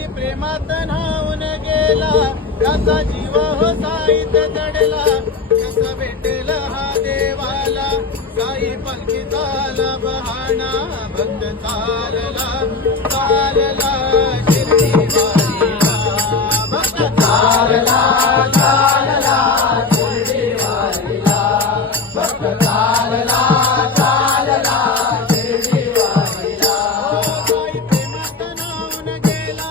साई प्रेमात न्हाऊन गेला, त्याचा जीव हो साईत जडला. कसा भेटेल हा देवाला, साई पालखी चाला बहाणा. भक्त चालला चालला शिर्डी वारीला, भक्त चालला चालला शिर्डी वारीला, भक्त चालला चालला शिर्डी वारीला. साई प्रेमात न्हाऊन गेला,